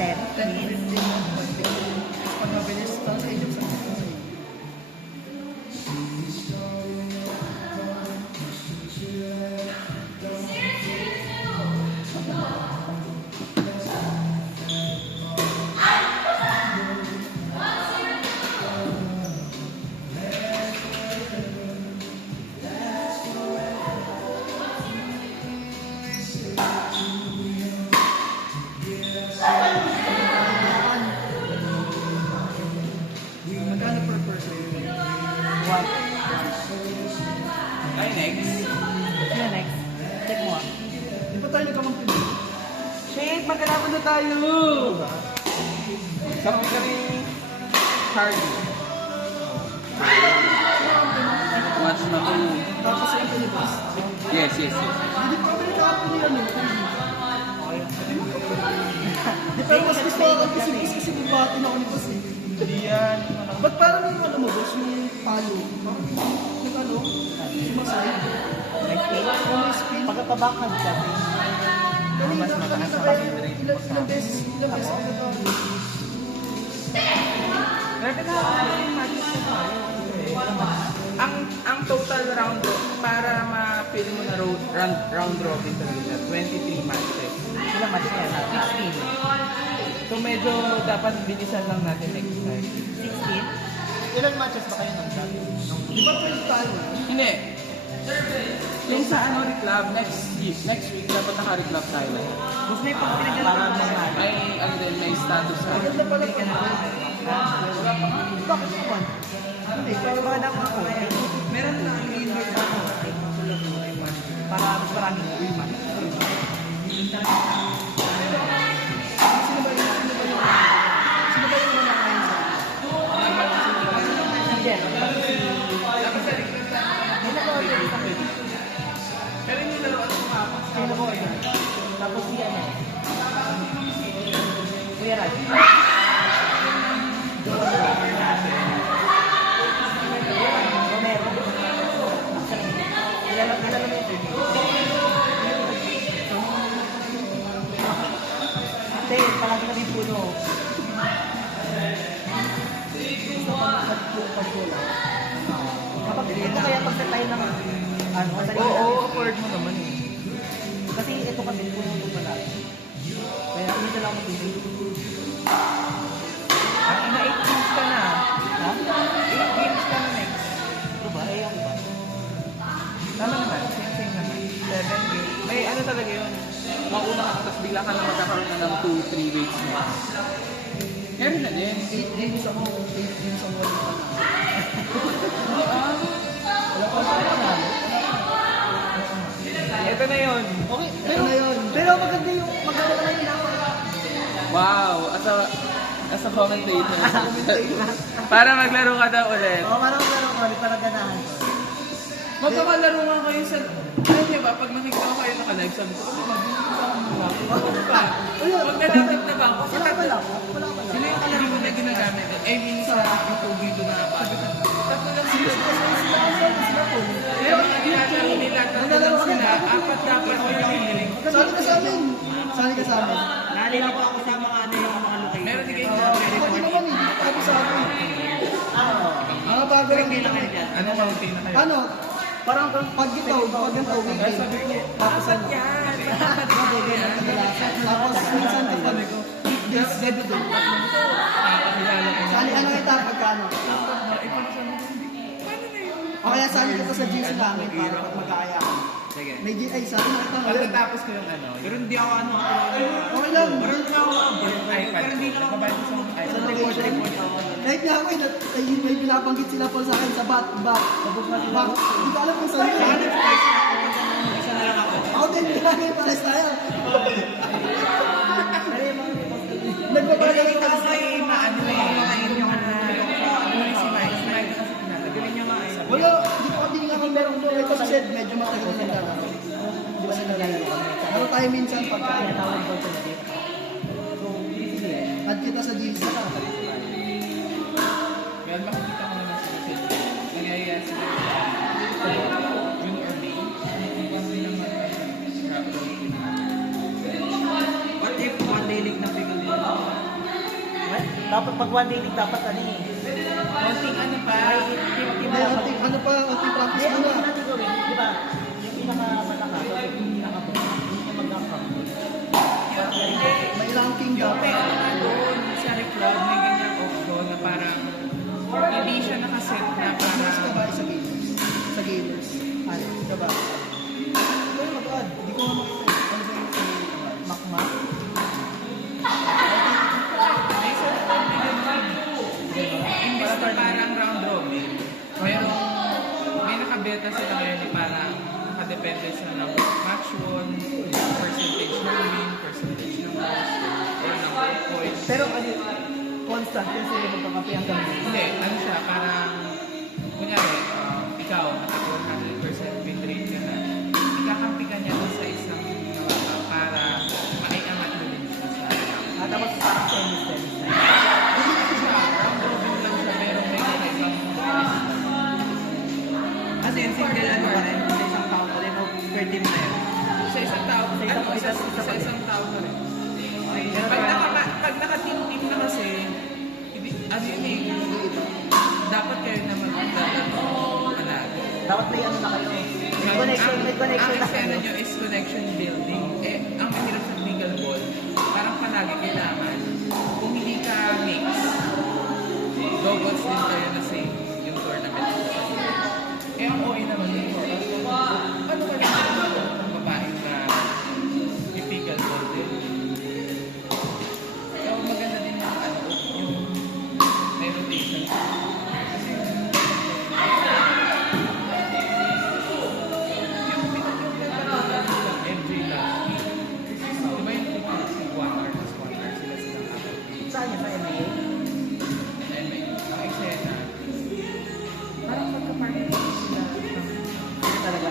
10. 10 to 15 lang. Pag mabilis, parang sa agent sa mga. Magkano per person? What? Ay, next. Ano next? Check mo ah. Di ba tayo nagkamang Shit, magkalaban na tayo! Sabi ka rin Charlie. Watch na to. Tapos yung Pilipas. Yes, yes, yes. Hindi pa kami nagkakapo niya ano. Di pa mas gusto ako kasi bumati na ako ni Boss eh. Hindi yan. Ba't parang yung ano mo Boss, yung palo? Yung ano? Yung masaya? May spin? Yung spin? Pagkapabakad ka. Kanina, Mas mataas kanina ang ba pag-rate mo ilang sa- beses ka nagkakapo? Grabe na yung matches na tayo. Ang total round para ma-fill mo na round robin talaga siya, 23 matches. Ilang match kaya na? 16. So medyo dapat bilisan lang natin next time. 16? Ilan matches ba kayo nung dati? Di ba pwede tayo? Hindi. Yung sa ano reclub, next week dapat naka-reclub tayo. Gusto may pagpinagyan para mag-match. May ano din, may status sa Maganda pala ka na. Bakit naman? Hindi, pero baka na ako. Meron na ang invite ako. Para mas maraming uwiman. Sino ba yung manakain sa Hindi. May naka-order dito kami. Pero hindi na lang ako May naka-order. Tapos si ano. Kuya Raj. Romero. Kilala mo yung interview. Ate, palagi na rin puno. Gusto ko pag-puno. Kapag ito kaya pagkatay ng ano, Oo, afford mo naman eh. kasi ito kami puno ito pala. Kaya ito lang ako pili. Ang ina 8 games ka na. Ha? 8 games ka na next. Ito ba? Eh, ako ba? Tama naman, same naman. 7 games. May ano talaga yun. Mauna ka, tapos bigla ka na magkakaroon na ng 2-3 weeks mo. Kaya na din. 8 games ako, 8 games ako. Wala pa sa panalo. Ito na yun. Okay, pero na yun. Pero maganda na yung laro. Wow, as a commentator. Para maglaro ka daw ulit. Oo, parang meron ko, para ganahan ko. Magkakalaro nga kayo sa... Alam niyo ba, pag nakikita ko kayo naka-live, sabi ko, ano ba, pag nalalag na ba ako? Sino yung kalaro mo na ginagamit? I mean, sa YouTube dito na pagkat. Tatlo lang sila. Pero mga ginagawa nila, tatlo lang sila. Apat dapat ko yung hiling. Sali ka sa amin. Sali ka sa amin. Naalala ko ako sa mga ano yung mga location. Meron din kayo Ako din naman eh. Ako sa amin. Mga bago lang Kailan kayo dyan? Ano mountain na kayo? Ano? Parang pag ito, Ay, sabi ko, Tapos ano? yan. Tapos minsan ka kami ko. Yes, gado doon. Nakakilala ko. Sali ano kita pagkano? O kaya sali kita sa GC namin para pag mag-aaya ka. Sige. May GC, ay sali na kita ngayon. Pagkatapos ko yung ano. Pero hindi ako ano. Okay lang. Meron na ako iPad. Pero hindi ko nakabayad ko sa Sa iPad. report. Kahit nga ako, may binabanggit sila po sa akin sa bat. Hindi ko alam kung saan yun. Isa na lang ako. Ako din, kailangan yung pares tayo. Nagbabagal Ito ako ako ay maano eh. Yung si Mike. Si Mike kasi pinatagalan niya nga eh. Wala, hindi nga kung meron doon. Ito kasi medyo matagal na lang. Hindi ba sila lalala? Ano tayo minsan pagka Tawag ko sa dito. add kita sa GC na. Kaya makikita ko naman sa kasi. Nangyayaya sila. June or May. What if one day league na bigol mo? Dapat pag one day league, dapat ano eh. Konting ano pa. Team May dapat. ano pa, unting practice Ano muna. natin gawin? Di ba? Yung pinakamalakas, yung pinakabukas, yung mag-account. May ranking Yung may dapat. ano na doon sa reclub, may ganyang option na parang hindi siya nakaset na Mas ka parang ba sa gamers? Sa gamers. Ano? Ka ba? Ano yung mag-add? Hindi ko nga makita. Ano ba yung Makmak. may sa reclub may ganun. Imbes na parang round robin. Pero may nakabeta sila ngayon na parang nakadepende sa number of match won, percentage ng win, percentage ng loss, or number of points. Pero ano, constant yung sila magkakapi hanggang dito. Hindi, ano siya, parang, kunyari, ikaw, naka 100% win rate ka na, ikakampi ka niya doon sa isang nawaka para maiangat mo din siya sa Ah, tapos parang tennis. Hindi siya, round robin lang siya, pero may kakaibang Kasi yung single ano ka rin, sa isang tao ka rin, o per team na yun. sa isang tao, Sa isang- ano, isa- isa sa pa rin. isang tao na rin. Pero Pag naka-team-team na kasi, ano yun eh, dapat kayo na magdadalo palagi. dapat may ano na kayo. May connection Ang na eksena kayo. nyo is connection building. Eh, ang mahirap sa legal ball, parang palagi kailangan, kung hindi ka mix, doubles din kayo na same yung tournament. Eh, ang OA naman yun. Ano ka naman ang babaeng na typical ball din? So, maganda din yung ano, yung may rotation. Kasi, yung pinag-implementan nila, MJ last week, di ba yung typical si 1 hour plus 1 hour sila silang kapag Saan yun? Sa NBA? and may ang eksena, parang magka-partner sila Ano talaga?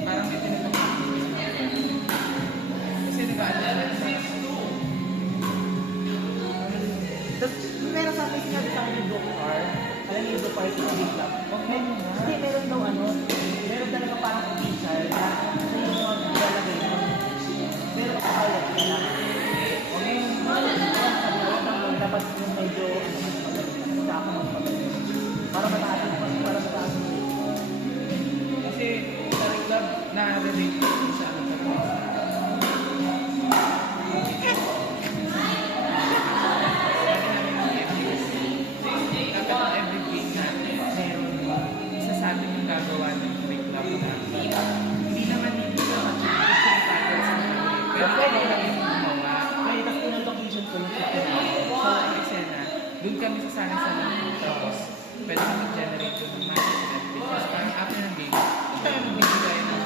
parang may tinatawag kasi nag-aano sila Tapos, meron sa akin sinabi sa akin yung Dokar. Alam niyo yung Dokar sa Big Club. Hindi, meron daw ano, meron talaga parang official na sa yung mga lalagay mo. Meron ako kaya nila. Okay, dapat yung medyo sa ako magpagaling. Para mataas yung kasi sa club na-relate ko sa ano sa club. Dapat ang every week natin, meron isa sa atin yung gagawa ng break club na hindi naman hindi naman tackle sa mga pero pwede kami gumawa. Kaya tapos yung location ko yung So, ang eksena, doon kami sasali sa loob. Tapos, pwede kami mag-generate yung mga matches and because parang after ng game, hindi tayo magbibigay ng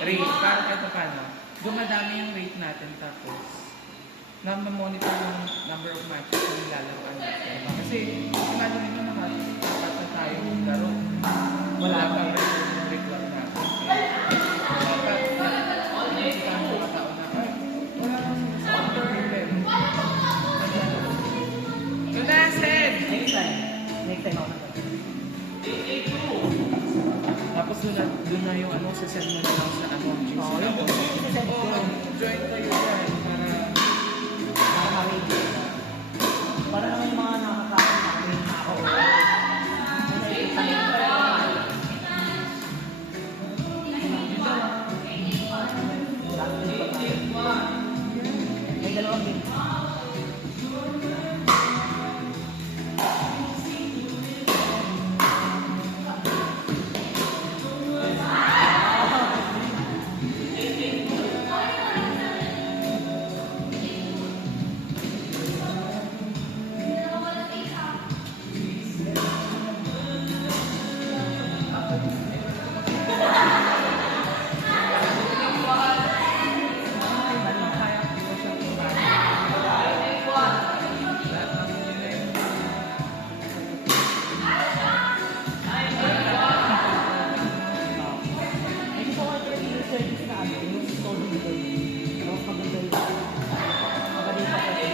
rate. Para kahit pa paano, dumadami yung rate natin tapos na monitor yung number of matches na nilalaroan natin. Kasi, imagine nyo naman, dapat na tayo laro. Wala pang record yung reclam natin. Dapat, hindi tayo mga tao na, ay, wala nang sinasabi ng problem. Lunasen! Next time ako na. Tapos doon na yung ano, sasend mo na lang sa ano, GC. Oo, yun. Sasend ko. Join kayo dyan para Nakaka-radio. Para naman yung mga nakaka-radio na ako. May dalawang game. May gusto ko yung service na ano, yung solo legal. Mas maganda yun. Magaling pa kasi.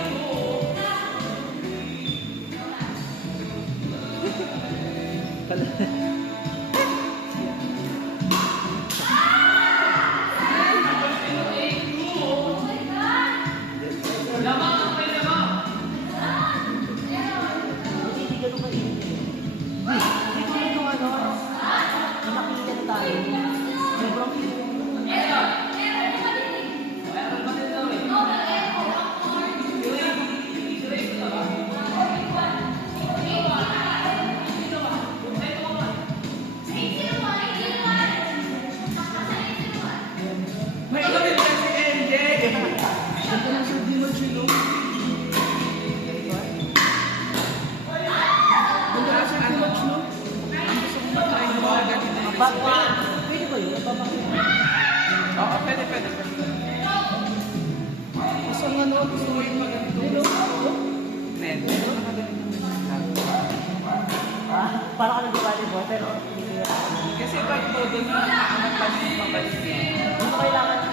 pero hindi ko yan. Kasi pag todo na nagpasin pabalik niya. Hindi mo kailangan.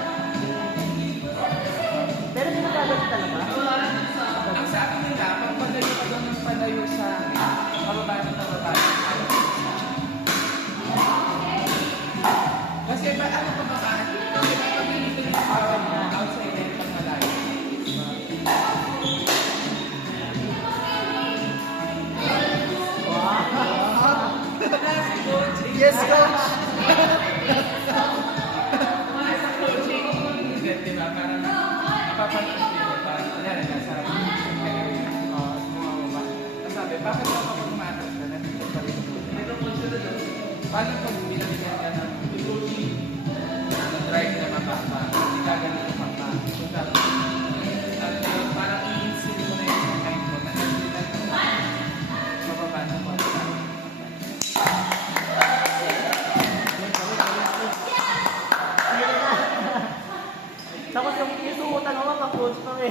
Pero hindi mo gagawin talaga. Ang sa akin nila, pag palayo ka daw ng palayo sa mababa ng mababa. Kasi ba ano pa ba? Kasi pag ganito yung outside na yung pangalayo. Yes, coach. Sa coaching, di ba? Parang napapanood ko parang kunyari nasa bumababa. Tapos sabi, bakit daw kapag umatas ka, nandito pa rin ako. Paano pag binabigyan ka ng drive na mababa, hindi ka ganito pa pa. At parang i-instill mo na yun sa mind mo na hindi na mababa na po. Tapos yung suotan naman, pa-coach pa eh.